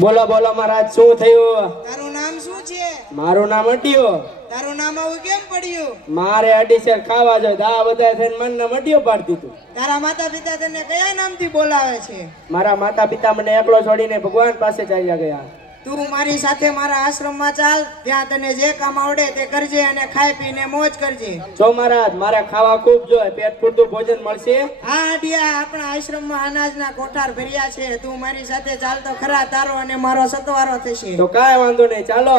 બોલો બોલો મહારાજ, શું થયું? તારું નામ શું છે? મારું નામ અડિયો. તારું નામ આવું કેમ પડ્યું? મારે અડીસર ખાવા જોઈએ, દા બધા થઈને મન નામ અડિયો પાડી દીધું. તારા માતા પિતા તને કયા નામથી બોલાવે છે? મારા માતા પિતા મને એકલો છોડીને ભગવાન પાસે ચાલ્યા ગયા. તું મારી સાથે મારા આશ્રમમાં ચાલ, ત્યાં તને જે કામ આવડે તે કરજે અને ખાઈ પીને મોજ કરજે. જો મહારાજ, મારે ખાવા ખૂબ જોઈએ, પેટ પૂરતું ભોજન મળશે? હા અડિયા, આપણા આશ્રમમાં અનાજના કોઠાર ભર્યા છે. તું મારી સાથે ચાલ તો ખરા, તારો અને મારો સતવારો થશે. તો કાંઈ વાંધો નહીં, ચાલો.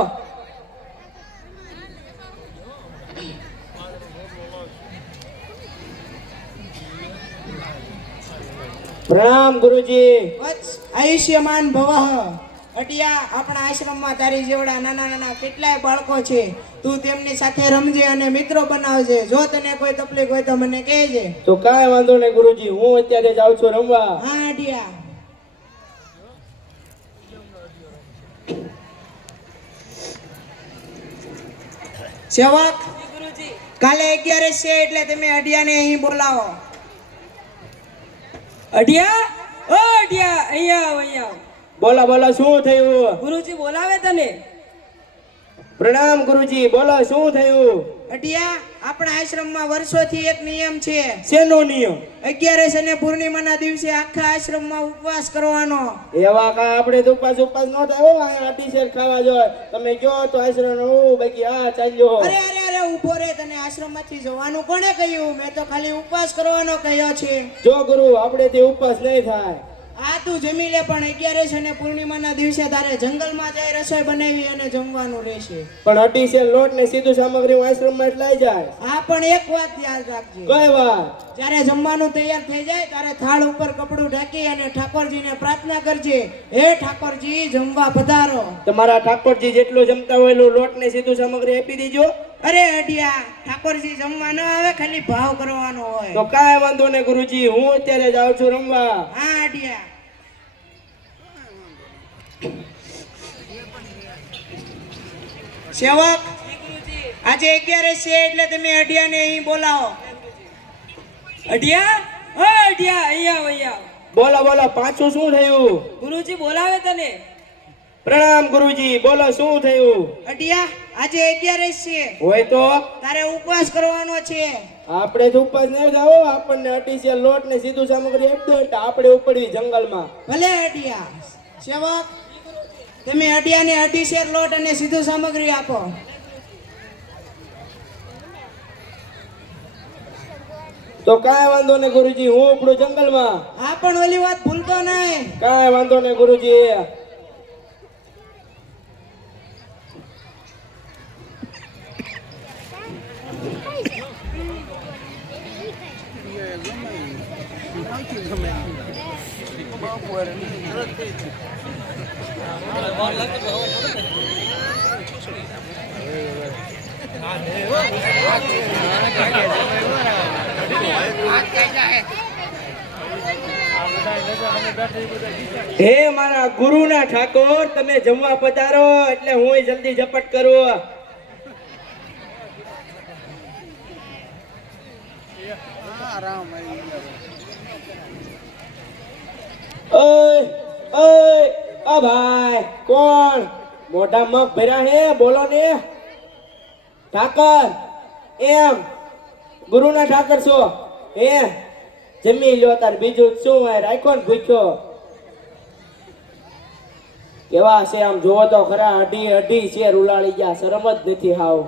પ્રણામ ગુરુજી. વત્સ આયુષ્યમાન ભવઃ. અડિયા, આપણા આશ્રમમાં તારી જેવડા નાના નાના કેટલાય બાળકો છે. તું તેમની સાથે રમજે અને મિત્રો બનાવજે. જો તને કોઈ તકલીફ હોય તો મને કહેજે. તો કાંઈ વાંધો નહીં ગુરુજી, હું અત્યારે જાઉં છું રમવા. હા અડિયા. સેવક, કાલે 11 છે એટલે તમે અડિયાને અહીં બોલાવો. અઢિયા, ઓ અઢિયા, અહીંયા આવ, અહીંયા આવ. બોલો બોલો, શું થયું? ગુરુજી બોલાવે તને. પ્રણામ ગુરુજી, બોલો શું થયું? અડિયા, આપણા આશ્રમમાં વર્ષોથી એક નિયમ છે. શેનો નિયમ? 11 અને પૂર્ણિમાના દિવસે આખા આશ્રમમાં ઉપવાસ કરવાનો. એવા કાંઈ આપણે તો ઉપવાસ ન થાય હો. અહીંયા અડીસર ખાવા જોઈએ. તમે કહો તો આશ્રમ હું બાકી હા ચાલ્યો. અરે અરે અરે, ઊભો રે. તને આશ્રમમાંથી જવાનું કોણે કહ્યું? મેં તો ખાલી ઉપવાસ કરવાનો કહ્યો છે. જો ગુરુ, આપણે તે ઉપવાસ નહીં થાય. આ તું જમી લે, પણ 11 અને પૂર્ણિમાના દિવસે તારે જંગલમાં જઈ રસોઈ બનાવી અને જમવાનું રહેશે. પણ અડીસર લોટ ને સીધું સામગ્રી હું આશ્રમમાં જ લઈ જાય. આ પણ એક વાત યાદ રાખજે. કઈ વાત? જ્યારે જમવાનું તૈયાર થઈ જાય ત્યારે થાળ ઉપર કપડું ઢાંકી અને ઠાકોરજીને પ્રાર્થના કરજે, હે ઠાકોરજી જમવા પધારો. તમારા ઠાકોરજી જેટલું જમતા હોય એટલું લોટ ને સીધું સામગ્રી આપી દીજો. અરે અડિયા, ઠાકોરજી જમવા ન આવે, ખાલી ભાવ કરવાનો હોય. તો કાંઈ વાંધો નહીં ગુરુજી, હું અત્યારે જાઉં છું રમવા. હા અડિયા. સેવક, આજે 11 છે એટલે તમે અડિયાને અહીં બોલાવો. અઢિયા, ઓ અઢિયા, અહીંયા આવ, અહીંયા આવ. બોલો બોલો, પાછું શું થયું? ગુરુજી બોલાવે તને. પ્રણામ ગુરુજી, બોલો શું થયું? અડિયા, આજે 11 છે, હોય તો તારે ઉપવાસ કરવાનો છે. આપણે તો ઉપવાસ નહીં જાઓ. આપણને અડીસર લોટ ને સીધું સામગ્રી આપી દો એટલે આપણે ઉપડવી જંગલમાં. ભલે અડિયા. સેવક, તમે અડિયાને 2.5 શેર લોટ અને સીધું સામગ્રી આપો. તો કાંઈ વાંધો નહીં ગુરુજી, હું ઉપડું જંગલમાં. હા, પણ ઓલી વાત ભૂલતો નહીં. કાંઈ વાંધો નહીં ગુરુજી. હે મારા ગુરુના ઠાકોર, તમે જમવા પધારો એટલે હું જલ્દી ઝપટ કરું. ઓય ઓય, આ ભાઈ કોણ? મોઢા મગ ભર્યા હે, બોલો ને. ઠાકર, એમ ગુરુના ઠાકર છો? હે, જમી લ્યો તાર, બીજું શું હોય, રાખો ને ભૂખ્યો. કેવા છે આમ જોવો તો ખરા, અઢી અઢી શેર ઉલાળી ગયા, શરમ જ નથી હાવ.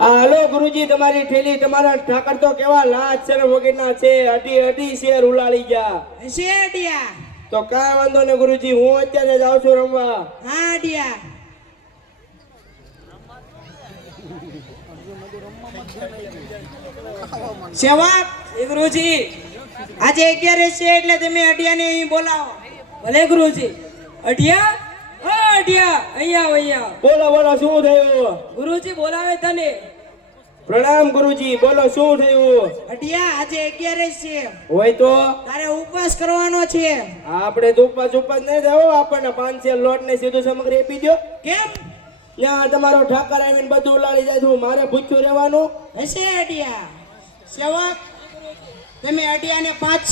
હાલો ગુરુજી, તમારી ઠેલી. તમારા ઠાકર તો કેવા લાજ શરમ વગરના છે, અઢી અઢી શેર ઉલાળી ગયા. હશે અડિયા? તો કાંઈ વાંધો ને ગુરુજી, હું અત્યારે જાઉં છું રમવા. હા અડિયા. સેવક, એ ગુરુજી. આજે 11 છે એટલે તમે અડિયાને અહીં બોલાવો. ભલે ગુરુજી. અઢિયા, ઓ અઢિયા, અહીંયા આવ, અહીંયા આવ. બોલો બોલો, શું થયું? ગુરુજી બોલાવે તને. પ્રણામ ગુરુજી, બોલો શું થયું? અડિયા, આજે 11 છે, હોય તો તારે ઉપવાસ કરવાનો છે. આપણે તો ઉપવાસ નહીં જાવ. આપણને 5 શેર લોટ ને સીધું સામગ્રી આપી દો. કેમ? ત્યાં તમારો ઠાકર આવીને બધું ઉલાળી જાય છે, મારે ભૂખ્યું રહેવાનું હશે અડિયા? સેવક, તમે અડિયાને 5